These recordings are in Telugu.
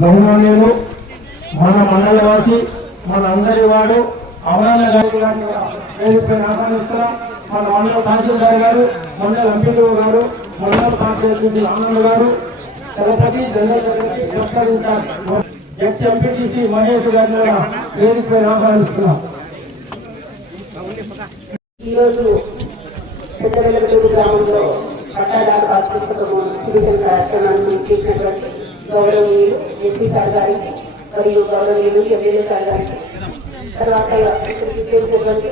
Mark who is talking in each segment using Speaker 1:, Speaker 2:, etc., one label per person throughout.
Speaker 1: గౌరవనీయులు మన మండలవాసి మన అందరి వాడు అవరాన గారి గారిని ఆహ్వానిస్తున్నాం. మన మండల తహసీల్దార్ గారు మండల ఎంపీలు గారు మండల పార్టీ ఆనంద్ గారు తిరుపతి జనరల్ సెక్రటరీ పురస్కరించారు ఎక్స్ ఎంపీటీసీ మహేష్ గారిని కూడా వేదికపై ఆహ్వానిస్తున్నాం.
Speaker 2: ఈరోజు పెద్దవెల్లూరు గ్రామంలో పట్టాదారు పాస్పుస్తకము కార్యక్రమాన్ని చేసినటువంటి గౌరవనీయులు ఎంపీ సార్ గారికి మరియు గౌరవనీయులు ఎమ్మెల్యే సార్ గారికి. తర్వాత ఇక్కడికి చేసినటువంటి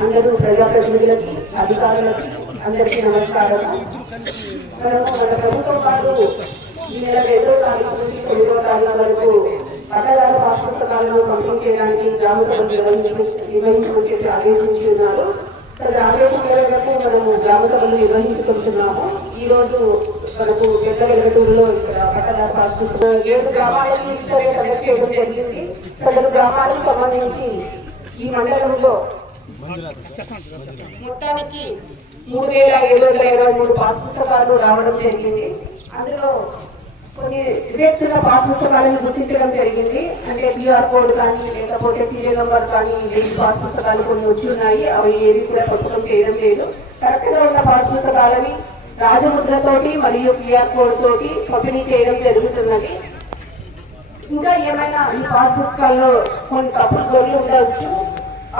Speaker 2: అందరూ ప్రజాప్రతినిధులకి అధికారులకి అందరికీ నమస్కారం మనము మన ప్రభుత్వం కాదు ఈ నెల రెండో తారీఖు నుంచి తొమ్మిదో తారీఖు వరకు పట్టదారు పాస్ పుస్తకాలను పంపిణీ చేయడానికి గ్రామ సభలు నిర్వహించు నిర్వహించుకుని చెప్పి ఆదేశించి ఉన్నారు. సరే ఆదేశం మేరకు మనము గ్రామ సభలు నిర్వహించుకుంటున్నాము. ఈ రోజు మనకు పెద్ద వెలుగటూరులో ఇక్కడ పట్టణ పాస్ ఏడు గ్రామాలకి సర్వే చేయడం జరిగింది సదరు గ్రామాలకు సంబంధించి ఈ మండలంలో మొత్తానికి మూడు వేల ఏడు వందల ఇరవై మూడు పాస్ పుస్తకాలు రావడం జరిగింది. అందులో కొన్ని డిబేట్స్ ఉన్న పాస్ పుస్తకాలను గుర్తించడం జరిగింది. అంటే క్యూఆర్ కోడ్ కానీ లేకపోతే సీరియల్ నెంబర్ కానీ ఏది పాస్ పుస్తకాలు కొన్ని వచ్చి ఉన్నాయి. అవి ఏది కూడా పుస్తకం చేయడం లేదు. కరెక్ట్గా ఉన్న పాస్ పుస్తకాలని రాజముద్రతోటి మరియు క్యూఆర్ కోడ్ తోటి పంపిణీ చేయడం జరుగుతున్నది. ఇంకా ఏమైనా ఈ పాస్ పుస్తకాల్లో కొన్ని తప్పులు దొరికి ఉండవచ్చు?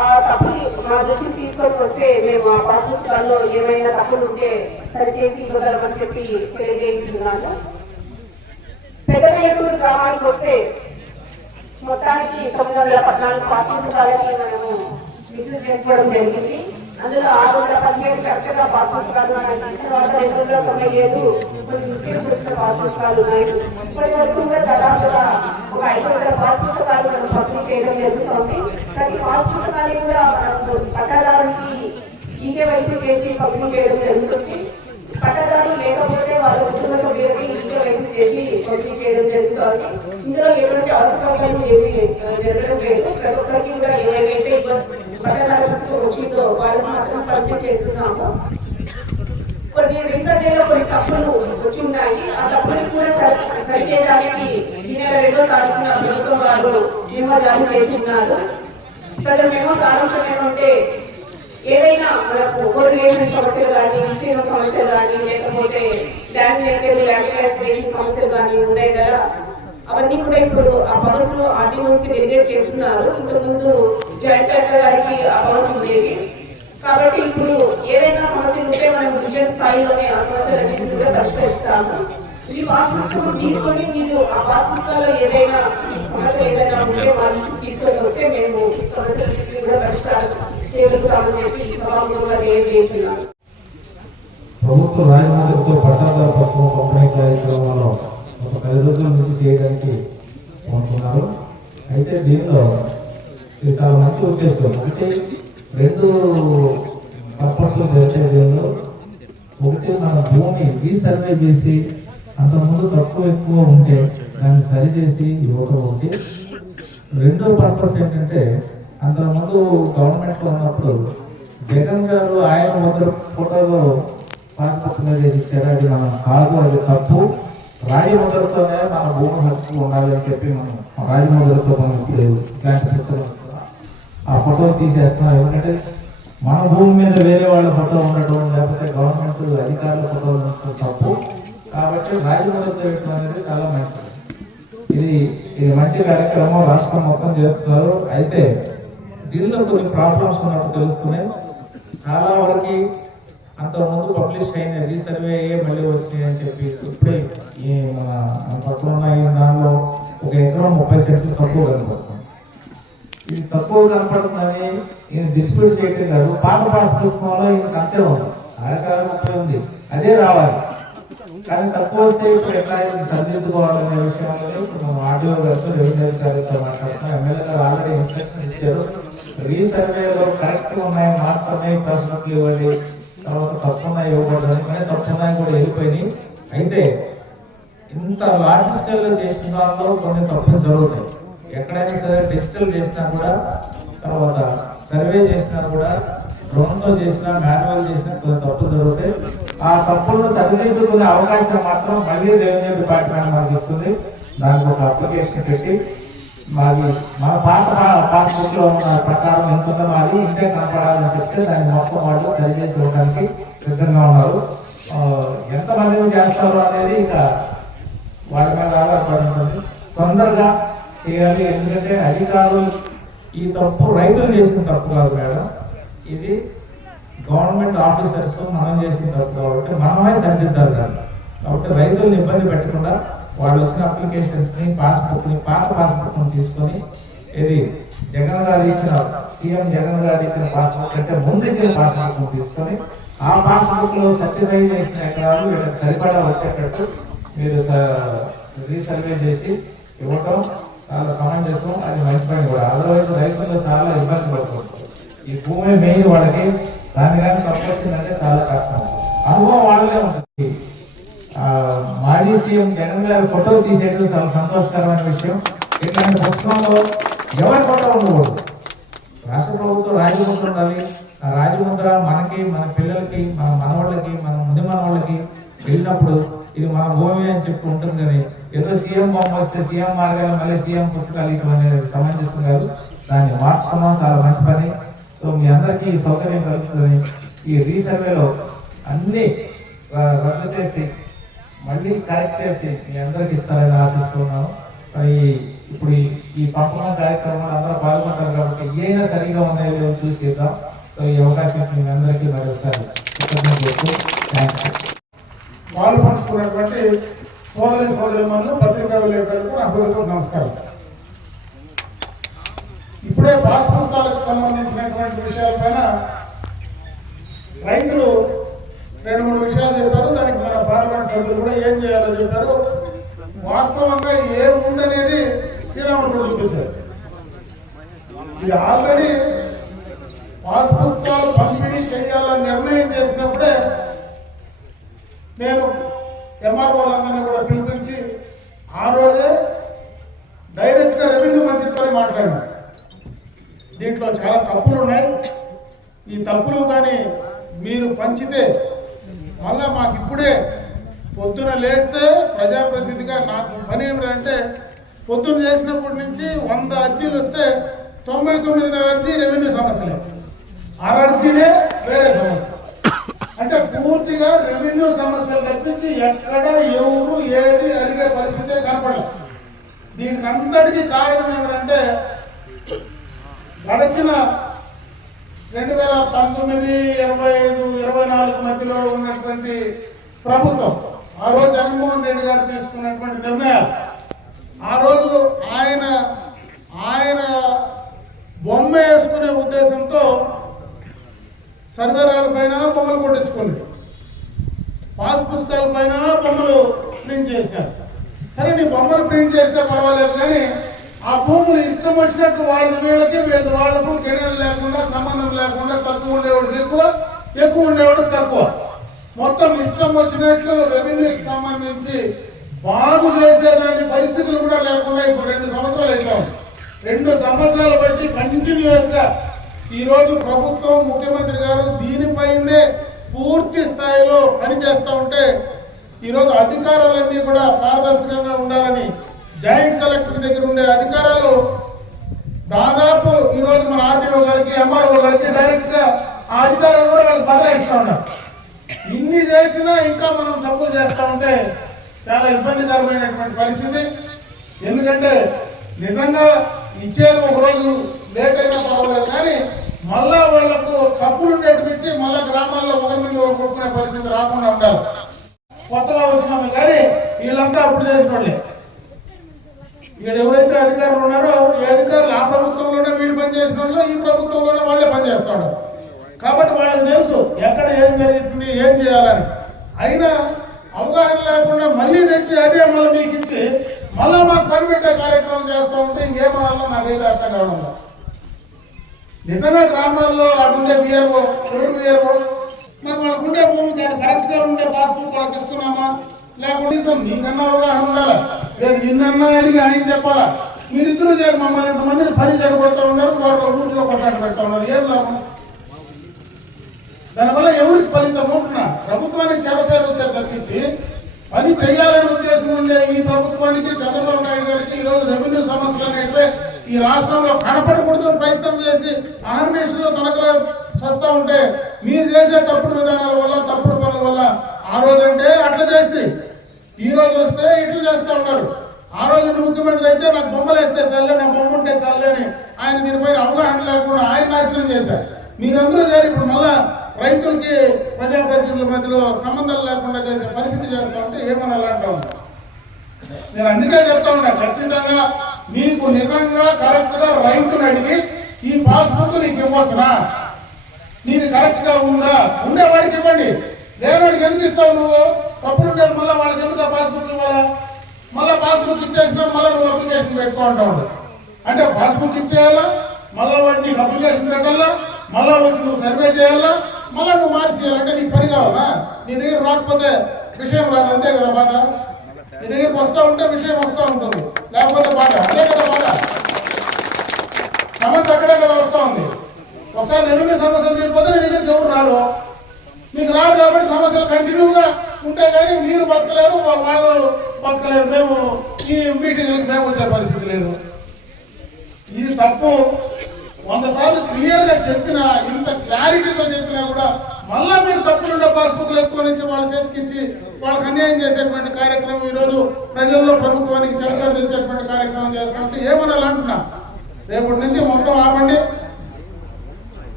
Speaker 2: ఆ తప్పులు మా దృష్టికి తీసుకొని వస్తే మేము ఆ పాస్ పుస్తకాల్లో ఏమైనా తప్పులు ఉంటే సరిచేసి ఇవ్వగలమని చెప్పి తెలియజేస్తున్నాను పెదవేటూరు గ్రామానికి వస్తే మొత్తానికి తొమ్మిది వందల పద్నాలుగు పాస్ పుస్తకాలని మనము విజిట్ చేసుకోవడం జరిగింది. అందులో ఆరు వందల పదిహేడు కరెక్ట్గా పాస్ పుస్తకాలు ఉన్నాయి తర్వాత రెండు వందల తొంభై ఏడు కొన్ని మిస్టేక్స్ ఉన్నాయి ఇప్పటి వరకు కూడా దాదాపుగా ఒక ఐదు వందల పాస్ పుస్తకాలు మనం పంపిణీ చేయడం జరుగుతుంది. ప్రతి పాస్ పుస్తకాలు కూడా మనము ఇంకే ఈకేవైసీ చేసి పంపిణీ చేయడం జరుగుతుంది. పట్టదారు లేకపోతే వాళ్ళ వీరికి ఇంట్లో ఈకేవైసీ చేసి పంపిణీ చేయడం జరుగుతుంది ఇందులో ఎటువంటి అవకాశాలు ఏమి జరగడం లేదు. ప్రతి ఒక్కరికి కూడా ఏవైతే పట్టదారులకు వచ్చిందో వాళ్ళు మాత్రం పంపిణీ చేస్తున్నాము. కొన్ని రీసెంట్లో కొన్ని తప్పులు వచ్చి ఉన్నాయి. ఆ తప్పుని కూడా సరిచేయడానికి ఈ నెల రెండో తారీఖున ప్రభుత్వం వారు మేము జారీ చేస్తున్నారు సరే మేము సారాంశం ఏమంటే ఏదైనా మనకు కోరిలేషన్ సమస్యలు కానీ విస్తీర్ణ సమస్యలు కానీ లేకపోతే ల్యాండ్ నేచర్ ల్యాండ్ సమస్యలు కానీ ఉన్నాయి కదా? అవన్నీ కూడా ఇప్పుడు ఆ పవర్స్ ఆర్డినెన్స్కి డెలిగేట్ చేస్తున్నారు. ఇంతకుముందు జాయింట్ కలెక్టర్ గారికి ఆ పవర్స్ ఉండేవి. కాబట్టి ఇప్పుడు ఏదైనా సమస్యలు ఉంటే మనం డివిజన్ స్థాయిలోనే ఆ సమస్యలన్నింటినీ కూడా పరిష్కరిస్తాము. ఈ పాస్ తీసుకొని మీరు ఆ పాస్ ఏదైనా ఏదైనా ఉంటే వాళ్ళు తీసుకొని వస్తే మేము సమస్యలన్నింటినీ కూడా పరిష్కారం చేయగలుగుతామని చెప్పి ఈ సభాముఖంగా తెలియజేస్తున్నాను.
Speaker 3: ప్రభుత్వ రాజమార్గంతో పట్టాదారు పుస్తకం పంపిణీ కార్యక్రమంలో ఒక పది రోజుల నుంచి చేయడానికి పంపుతున్నారు అయితే దీనిలో ఇది చాలా మంచి ఉద్దేశం. అంటే రెండు పర్పస్లో జరిగే దీనిలో ఒకటి మన భూమి రీసర్వే చేసి అంతకుముందు తక్కువ ఎక్కువ ఉంటే దాన్ని సరిచేసి ఒకటి రెండో పర్పస్ ఏంటంటే అంతకుముందు గవర్నమెంట్లో ఉన్నప్పుడు జగన్ గారు ఆయన ముద్ర ఫోటోలో పాస్పోర్ట్గా చేసి ఇచ్చారు. అది మనం కాదు అది తప్పు. రాయి ముద్రతోనే మన భూమి హక్కు ఉండాలని చెప్పి మనం రాయి ముద్రతో మనం ఇప్పుడు ఇలాంటి పుస్తకం. ఆ ఫోటో తీసేస్తున్నాం. ఎందుకంటే మన భూమి మీద వేరే వాళ్ళ ఫోటో ఉండటం లేకపోతే గవర్నమెంట్ అధికారుల ఫోటో ఉండటం తప్పు కాబట్టి రాయి ముద్రతో అనేది చాలా మంచిది. ఇది ఇది మంచి కార్యక్రమం రాష్ట్రం మొత్తం చేస్తున్నారు. అయితే దీనిలో కొన్ని ప్రాబ్లమ్స్ ఉన్నట్టు తెలుస్తున్నాయి. చాలా వరకు అంత పబ్లిష్ అయిన రీసర్వే అయ్యే మళ్ళీ వచ్చినాయి అని చెప్పి ఇప్పుడే ఈ మన మన పక్కన ఉన్న ఈ దానిలో ఒక ఎకరం ముప్పై సెంట్లు తక్కువ కనపడుతుంది. ఇది తక్కువ కనపడుతుందని ఈయన డిస్ప్యూట్ చేయటం కాదు పాత పాస్ పుస్తకంలో ఈయనకు అంతే ఉంది. అరకరాలు ముప్పై ఉంది. అదే రావాలి. కానీ తక్కువ వస్తే ఇప్పుడు ఎట్లా సరిదిద్దుకోవాలనే విషయంలో ఇప్పుడు మనం ఆర్డీఓ గారితో రెవెన్యూ అధికారితో మాట్లాడుతున్నాం. ఎమ్మెల్యే గారు ఆల్రెడీ ఇన్స్ట్రక్షన్ ఇచ్చారు. రీసర్వేలో కరెక్ట్ ఉన్నాయి మాత్రమే ప్రశ్నలు ఇవ్వండి. తర్వాత తప్పున్నాయి ఇవ్వకూడదు కానీ తప్పున్నాయి కూడా వెళ్ళిపోయినాయి. అయితే ఇంత లార్జ్ స్కేల్లో చేసిన దానిలో కొన్ని తప్పులు జరుగుతాయి. ఎక్కడైనా సరే డిజిటల్ చేసినా కూడా తర్వాత సర్వే చేసినా కూడా డ్రోన్తో చేసినా మాన్యువల్ చేసినా కొన్ని తప్పులు జరుగుతాయి. ఆ తప్పులను సరిదిద్దుకునే అవకాశం మాత్రం మళ్ళీ రెవెన్యూ డిపార్ట్మెంట్ మనకి ఇస్తుంది. దానికి ఒక అప్లికేషన్ పెట్టి మాది మన పాత పాస్బుక్లో ఉన్న ప్రకారం ఎంత ఉందో మాది ఇంతే కనపడాలని చెప్తే దాన్ని మొత్తం వాళ్ళు సరి చేసి ఇవ్వడానికి సిద్ధంగా ఉన్నారు. ఎంత మందిని చేస్తారు అనేది ఇంకా వాళ్ళ మీద ఆధారపడి ఉంటుంది. తొందరగా చేయాలి ఎందుకంటే అధికారులు ఈ తప్పు రైతులు చేసిన తప్పు కాదు మేడం. ఇది గవర్నమెంట్ ఆఫీసర్స్ మనం చేసిన తప్పు కాబట్టి మనమే సరిదిద్దాలి దాన్ని. కాబట్టి రైతులను ఇబ్బంది పెట్టకుండా వాళ్ళు వచ్చిన అప్లికేషన్స్ని పాస్బుక్ని పాత పాస్బుక్ని తీసుకొని ఇది జగన్ గారు ఇచ్చిన సీఎం జగన్ గారు ఇచ్చిన పాస్బుక్ అంటే ముందు ఇచ్చిన పాస్బుక్ని తీసుకొని ఆ పాస్బుక్లో సర్టిఫై చేసిన ఎకరాలు వీళ్ళకి సరిపడా వచ్చేటట్టు మీరు రీసర్వే చేసి ఇవ్వటం చాలా సమంజసం అది మంచి పని కూడా. అదర్వైజ్ రైతులు చాలా ఇబ్బంది పడుతుంది ఈ భూమి మెయిన్ వాళ్ళకి దాని కానీ తప్పొచ్చిందంటే చాలా కష్టం. అనుభవం వాళ్ళనే ఉంటుంది. మాజీ సీఎం జగన్ గారి ఫోటో తీసేయడం చాలా సంతోషకరమైన విషయం. ఇట్లాంటి పుస్తకంలో ఎవరి ఫోటో ఉండకూడదు. రాష్ట్ర ప్రభుత్వం రాజముద్ర ఉండాలి. ఆ రాజముద్ర మనకి మన పిల్లలకి మన మనవాళ్ళకి మన ముందు మనవాళ్ళకి వెళ్ళినప్పుడు ఇది మన భూమి అని చెప్పి ఉంటుంది కానీ ఏదో సీఎం బొమ్మ వస్తే సీఎం మార్గాలు మళ్ళీ సీఎం పుస్తకాలు ఇవ్వడం అనేది సమంజసం కాదు. దాన్ని మార్చుకున్నాం చాలా మంచి పని. సో మీ అందరికీ సౌకర్యం కలుగుతుందని ఈ రీసర్వేలో అన్ని రద్దు చేసి మళ్ళీ కరెక్ట్ చేసి మీ అందరికి ఇస్తారని ఆశిస్తున్నాను. మరి ఇప్పుడు ఈ- ఈ కార్యక్రమంలో అందరూ పాల్గొంటారు కాబట్టి ఏదైనా సరిగా ఉన్నాయో లేదో చూసి ఇద్దాం. సో ఈ అవకాశం ఇచ్చిన మీ అందరికీ మరి ఒకసారి కృతజ్ఞతలు థ్యాంక్
Speaker 4: పంచుకున్నటువంటి సోదరి సోదరిమణులు పత్రికా విలేకరులకు నా హృదయపూర్వక నమస్కారం. ఇప్పుడే పాస్ పుస్తకాలకు సంబంధించినటువంటి విషయాలపైన రైతులు రెండు మూడు విషయాలు చెప్పారు. దానికి మన పార్లమెంట్ సభ్యులు కూడా ఏం చేయాలో చెప్పారు. వాస్తవంగా ఏముందనేది శ్రీరాముడు చూపించారు. ఇది ఆల్రెడీ పాస్ పుస్తకాలు పంపిణీ చేయాలని నిర్ణయం చేసినప్పుడే నేను ఎంఆర్ఓలందరినీ కూడా పిలిపించి ఆ రోజే దీంట్లో చాలా తప్పులు ఉన్నాయి ఈ తప్పులు కానీ మీరు పంచితే మళ్ళా మాకు ఇప్పుడే పొద్దున లేస్తే ప్రజాప్రతినిధిగా నాకు పని ఏమిటంటే పొద్దున చేసినప్పటి నుంచి వంద అర్జీలు వస్తే తొంభై తొమ్మిదిన్నర అర్జీ రెవెన్యూ సమస్యలే. అరర్జీనే వేరే సమస్య. అంటే పూర్తిగా రెవెన్యూ సమస్యలు తప్పించి ఎక్కడ ఎవరు ఏది అడిగే పరిస్థితే కనపడదు. దీనికి అందరికీ కారణం ఏమిటంటే గడిచిన రెండు వేల పంతొమ్మిది ఇరవై ఐదు ఇరవై నాలుగు మధ్యలో ఉన్నటువంటి ప్రభుత్వం ఆ రోజు జగన్మోహన్ రెడ్డి గారు తీసుకున్నటువంటి నిర్ణయాలు. ఆ రోజు ఆయన ఆయన బొమ్మ వేసుకునే ఉద్దేశంతో సర్వేరాల పైన బొమ్మలు కొట్టించుకోండి పాస్ పుస్తకాల పైన బొమ్మలు ప్రింట్ చేశారు. సరే నీ బొమ్మలు ప్రింట్ చేస్తే పర్వాలేదు కానీ ఆ భూములు ఇష్టం వచ్చినట్టు వాళ్ళ వీళ్ళకి వీళ్ళ వాళ్ళకు గిణలు లేకుండా సంబంధం లేకుండా తక్కువ ఉండేవాడు ఎక్కువ ఎక్కువ ఉండేవాడు తక్కువ. మొత్తం ఇష్టం వచ్చినట్లు రెవెన్యూకి సంబంధించి బాగు చేసేదాని పరిస్థితులు కూడా లేకుండా ఇప్పుడు రెండు సంవత్సరాలు అవుతాం రెండు సంవత్సరాలు బట్టి కంటిన్యూస్గా ఈరోజు ప్రభుత్వం ముఖ్యమంత్రి గారు దీనిపైనే పూర్తి స్థాయిలో పనిచేస్తూ ఉంటే ఈరోజు అధికారాలన్నీ కూడా పారదర్శకంగా ఉండాలని జాయింట్ కలెక్టర్ దగ్గర ఉండే అధికారాలు దాదాపు ఈ రోజు మన ఆర్టీఓ గారికి ఎంఆర్ఓ గారికి డైరెక్ట్గా ఆ అధికారాలు కూడా వాళ్ళకి బదలాయిస్తా ఉన్నారు. ఇన్ని చేసినా ఇంకా మనం తప్పులు చేస్తా ఉంటే చాలా ఇబ్బందికరమైనటువంటి పరిస్థితి. ఎందుకంటే నిజంగా ఇచ్చేది ఒక రోజు లేట్ అయినా పర్వాలేదు కానీ మళ్ళా వాళ్ళకు తప్పులు నేర్పించి మళ్ళా గ్రామాల్లో ఒక మీద కొట్టుకునే పరిస్థితి రాకుండా ఉండాలి. కొత్తగా వచ్చినాము కానీ వీళ్ళంతా అప్పుడు చేసిన వాళ్ళే ఇక్కడ ఎవరైతే అధికారులు ఉన్నారో ఈ అధికారులు ఆ ప్రభుత్వంలోనే వీళ్ళు పనిచేసిన వాళ్ళు ఈ ప్రభుత్వంలోనే వాళ్ళే పనిచేస్తాడు కాబట్టి వాళ్ళకి తెలుసు ఎక్కడ ఏం జరుగుతుంది ఏం చేయాలని. అయినా అవగాహన లేకుండా మళ్ళీ తెచ్చి అదే మళ్ళీ మీకు ఇచ్చి మళ్ళీ మాకు పనిపెట్టే కార్యక్రమం చేస్తూ ఉంటే ఇంకేమనాలో నాకైతే అర్థం కావడం నిజంగా గ్రామాల్లో అటుండే బిఆర్ఓ ఎవరు బిఆర్ఓ మరి వాళ్ళకు ఉండే భూమి అది ఉండే పాస్బుక్ వాళ్ళకి ఇస్తున్నామా? లేకుంటే నీకన్నా అవగాహన ఉండాలా? లేదు నిన్నన్నా అడిగి ఆయన చెప్పాలా? మీరిద్దరూ చేరు. మమ్మల్ని ఇంతమందిని పని చెడగొడతా ఉన్నారు వారు ఊరిలో కొట్టాడు పెడతా ఉన్నారు. ఏం లాభం? దానివల్ల ఎవరికి ఫలితం ఉంటున్నా? ప్రభుత్వానికి చెడ్డ పేరు వచ్చే తప్పించి పని చేయాలనే ఉద్దేశం ఉండే ఈ ప్రభుత్వానికి చంద్రబాబు నాయుడు గారికి ఈ రోజు రెవెన్యూ సమస్యలు అనేటివే ఈ రాష్ట్రంలో కనపడకూడదు ప్రయత్నం చేసి ఆర్మేషన్లో తనకలు వస్తూ ఉంటే మీరు చేసే తప్పుడు విధానాల వల్ల తప్పుడు పనుల వల్ల ఆ రోజు అట్లా చేస్తే ఈ రోజు వస్తే ఇట్లు చేస్తూ ఉన్నారు. ఆ రోజు ముఖ్యమంత్రి అయితే నాకు బొమ్మలు వేస్తే సర్లే నా బొమ్మ ఉంటే సర్లే అని ఆయన దీనిపైన అవగాహన లేకుండా ఆయన నాశనం చేశారు మీరందరూ చేరి ఇప్పుడు మళ్ళా రైతులకి ప్రజాప్రతినిధుల మధ్యలో సంబంధాలు లేకుండా చేసే పరిస్థితి చేస్తా ఉంటే ఏమన్నా అలాంటి నేను అందుకే చెప్తా ఉంటా ఖచ్చితంగా నీకు నిజంగా కరెక్ట్గా రైతుని అడిగి ఈ పాస్బుక్ నీకు ఇవ్వచ్చునా? నీది కరెక్ట్గా ఉందా? ఉండేవాడికి ఇవ్వండి. లేనివాడికి ఎందుకు ఇస్తావు నువ్వు? అప్పుడు ఉండేది మళ్ళీ వాళ్ళకి ఎందుకు పాస్బుక్ ఇవ్వాలా? మళ్ళీ పాస్బుక్ ఇచ్చేసినా మళ్ళీ నువ్వు అప్లికేషన్ పెట్టుకో అంటే పాస్బుక్ ఇచ్చేయాలా? మళ్ళీ వాడిని నీకు అప్లికేషన్ పెట్టాలా? మళ్ళీ వచ్చి నువ్వు సర్వే చేయాలా? మళ్ళీ నువ్వు మార్చేయాలంటే నీకు పని కావాలా? నీ దగ్గర రాకపోతే విషయం రాదు. అంతే కదా బాధ? నీ దగ్గరికి వస్తూ ఉంటే విషయం వస్తూ ఉంటుంది. లేకపోతే బాధ. అంతే కదా బాధ? సమస్య అక్కడే కదా వస్తూ ఉంది. ఒకసారి రెవెన్యూ సమస్యలు తీరిపోతే నీ దగ్గరికి ఎవరు రాదు నీకు రాదు కాబట్టి సమస్యలు కంటిన్యూగా ఉంటే కానీ మీరు బతకలేరు వాళ్ళు బతకలేరు. మేము ఈ మీటింగ్లకు మేము వచ్చే పరిస్థితి లేదు. ఈ తప్పు వంద సార్లు క్లియర్గా చెప్పినా ఇంత క్లారిటీతో చెప్పినా కూడా మళ్ళా మీరు తప్పులుండే పాస్బుక్లు వేసుకొని వాళ్ళ చేతికిచ్చి వాళ్ళకి అన్యాయం చేసేటువంటి కార్యక్రమం ఈరోజు ప్రజల్లో ప్రభుత్వానికి చరిత్ర తెచ్చేటువంటి కార్యక్రమం చేస్తామంటే ఏమనాలి అంటున్నా రేపటి నుంచి మొత్తం ఆపండి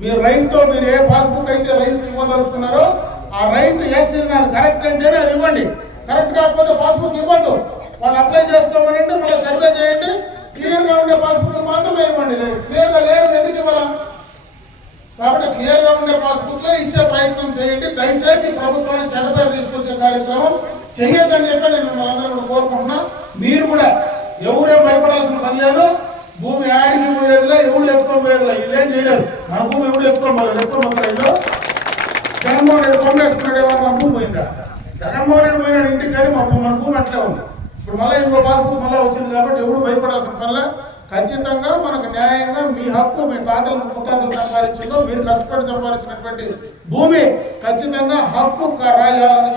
Speaker 4: మీరు రైతుతో మీరు ఏ పాస్బుక్ అయితే రైతు ఇవ్వదలుచుకున్నారో ఆ రైతు ఎస్ నాకు కరెక్ట్ అంటేనే అది ఇవ్వండి. కరెక్ట్ కాకపోతే పాస్బుక్ ఇవ్వద్దు. వాళ్ళు అప్లై చేసుకోమనంటే మళ్ళీ సర్వే చేయండి. క్లియర్గా ఉండే పాస్బుక్ మాత్రమే ఇవ్వండి. క్లియర్గా లేదు ఎందుకు ఇవ్వాలా? కాబట్టి క్లియర్గా ఉండే పాస్బుక్లో ఇచ్చే ప్రయత్నం చేయండి. దయచేసి ప్రభుత్వాన్ని చెడ్డపేరు తీసుకొచ్చే కార్యక్రమం చెయ్యొద్దని చెప్పి నేను మిమ్మల్ని కూడా కోరుకుంటున్నా. మీరు కూడా ఎవరేం భయపడాల్సిన పని లేదు. భూమి ఆడికి పోయేదిలా ఎవడు ఎత్తుకొని పోయేదిలా. ఇల్లేం చేయలేరు. మన భూమి ఎవడు ఎత్తుకొని పోలేదు? ఎత్తుకొని జగన్మోహన్ రెడ్డి బొమ్మ వేసుకున్నాడేమో మన భూమి పోయిందా? జగన్మోహన్ రెడ్డి పోయినాడు ఇంటికి కానీ మా భూమి- మన భూమి అట్లే ఉంది. ఇప్పుడు మళ్ళీ ఇంకో పాస్బుక్ మళ్ళీ వచ్చింది కాబట్టి ఎవడు భయపడాల్సిన పనిలే ఖచ్చితంగా మనకు న్యాయంగా మీ హక్కు మీ తాతలు ముత్తాతలు సంపాదించిందో మీరు కష్టపడి సంపాదించినటువంటి భూమి ఖచ్చితంగా హక్కు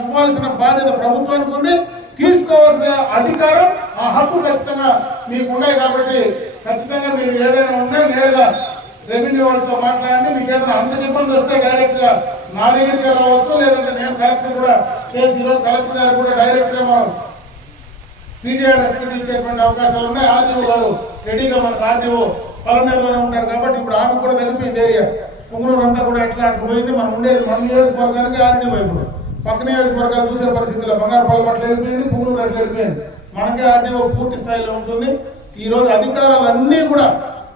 Speaker 4: ఇవ్వాల్సిన బాధ్యత ప్రభుత్వానికి ఉంది. తీసుకోవాల్సిన అధికారం ఆ హక్కు ఖచ్చితంగా మీకు ఉన్నాయి కాబట్టి ఖచ్చితంగా మీరు ఏదైనా ఉన్నా నేరుగా రెవెన్యూ వాళ్ళతో మాట్లాడండి. మీకు ఏదైనా అంత ఇబ్బంది వస్తే డైరెక్ట్గా నా దగ్గరికి రావచ్చు. లేదంటే నేను కలెక్టర్ కూడా చేసి ఈరోజు కలెక్టర్ గారు కూడా డైరెక్ట్గా మనం పీజీఆర్ఎస్ కింద ఇచ్చేటువంటి అవకాశాలు ఉన్నాయి. ఆర్డీఓ గారు రెడీగా మనకు ఆర్డీఓ పలమేరులోనే ఉంటారు కాబట్టి ఇప్పుడు ఆమె కూడా తగ్గిపోయింది ఏరియా. పుంగనూరు అంతా కూడా ఎట్లా పోయింది. మనం ఉండేది మన నియోజకవర్గానికి ఆర్డీఓ ఇప్పుడు. పక్క నియోజకవర్గాలు చూసే పరిస్థితిలో బంగారుపాలెం అట్లా వెళ్ళిపోయింది పుంగనూరు అట్లా వెళ్ళిపోయింది. మనకే ఆర్డీఓ పూర్తి స్థాయిలో ఉంటుంది. ఈరోజు అధికారాలన్నీ అధికారాలు అన్నీ కూడా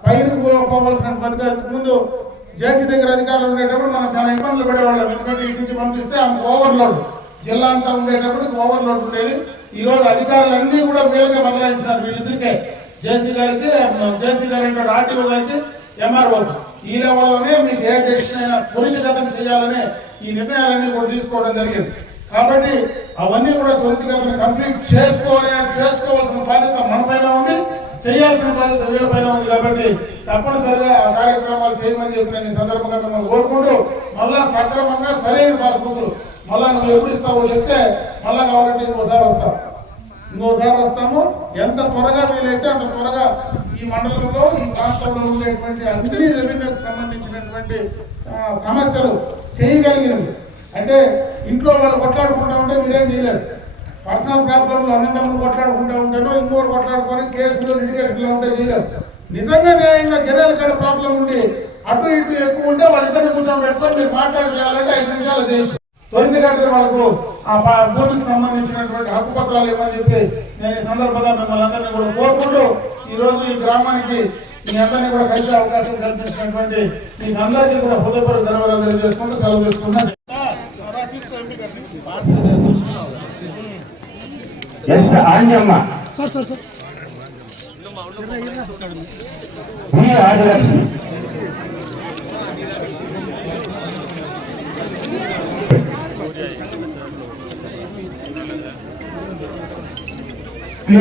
Speaker 4: పైనకు పో- ముందు జేసీ దగ్గర అధికారులు ఉండేటప్పుడు మనం చాలా ఇబ్బందులు పడేవాళ్ళం. ఎందుకంటే ఇటు నుంచి పంపిస్తే ఆమె ఓవర్లోడ్ జిల్లా అంతా ఉండేటప్పుడు ఓవర్లోడ్ ఉండేది. ఈ రోజు అధికారులన్నీ కూడా వీళ్ళకే బదలాయించినారు. వీళ్ళిద్దరికే. జేసీ గారికి జేసీ గారి ఆర్టీఓ గారికి ఎంఆర్ఓ. ఈ లెవెల్లోనే మీకు ఏ డెసిషన్ అయినా త్వరితగతం చేయాలనే ఈ నిర్ణయాలన్నీ కూడా తీసుకోవడం జరిగింది. కాబట్టి అవన్నీ కూడా త్వరితగతం కంప్లీట్ చేసుకోవాలి చేసుకోవాల్సిన బాధ్యత మనపై చేయాల్సిన బాధ్యత వీళ్ళపైన ఉంది కాబట్టి తప్పనిసరిగా ఆ కార్యక్రమాలు చేయమని చెప్పి నేను ఈ సందర్భంగా మిమ్మల్ని కోరుకుంటూ మళ్ళా సక్రమంగా సరైన పాస్బుక్లు మళ్ళా నువ్వు ఎప్పుడు ఇస్తావో చెప్తే మళ్ళా కావాలంటే ఇంకోసారి వస్తాం. ఇంకోసారి వస్తాము. ఎంత త్వరగా వీలైతే అంత త్వరగా ఈ మండలంలో ఈ ప్రాంతంలో ఉండేటువంటి అన్ని రెవెన్యూకి సంబంధించినటువంటి సమస్యలు చేయగలిగినవి. అంటే ఇంట్లో వాళ్ళు కొట్లాడుకుంటా ఉంటే మీరేం చేయలేరు. పర్సనల్ ప్రాబ్లంలు అన్నదమ్ములు కొట్లాడుకుంటా ఉంటేనో ఇంకోరు కొట్లాడుకొని కేసులు లిటిగేషన్లో ఉంటే చేయలేరు. నిజంగా న్యాయంగా జనాల కానీ ప్రాబ్లం ఉండి అటు ఇటు ఎక్కువ ఉంటే వాళ్ళిద్దరిని కూర్చొని పెట్టుకొని మీరు మాట్లాడి చేయాలంటే ఐదు నిమిషాలు చేయొచ్చు. త్వరితగతిన వాళ్ళకు ఆ ప- భూమికి సంబంధించినటువంటి హక్కు పత్రాలు ఇవ్వని చెప్పి నేను ఈ సందర్భంగా మిమ్మల్ని అందరినీ కూడా కోరుకుంటూ ఈరోజు ఈ గ్రామానికి మీ అందరినీ కూడా కలిసే అవకాశం కల్పించినటువంటి మీకు అందరికీ కూడా హృదయపూర్వక ధన్యవాదాలు తెలియజేసుకుంటూ సెలవు తీసుకున్నాను
Speaker 1: S Anjamma.
Speaker 4: Sir sir sir
Speaker 1: వి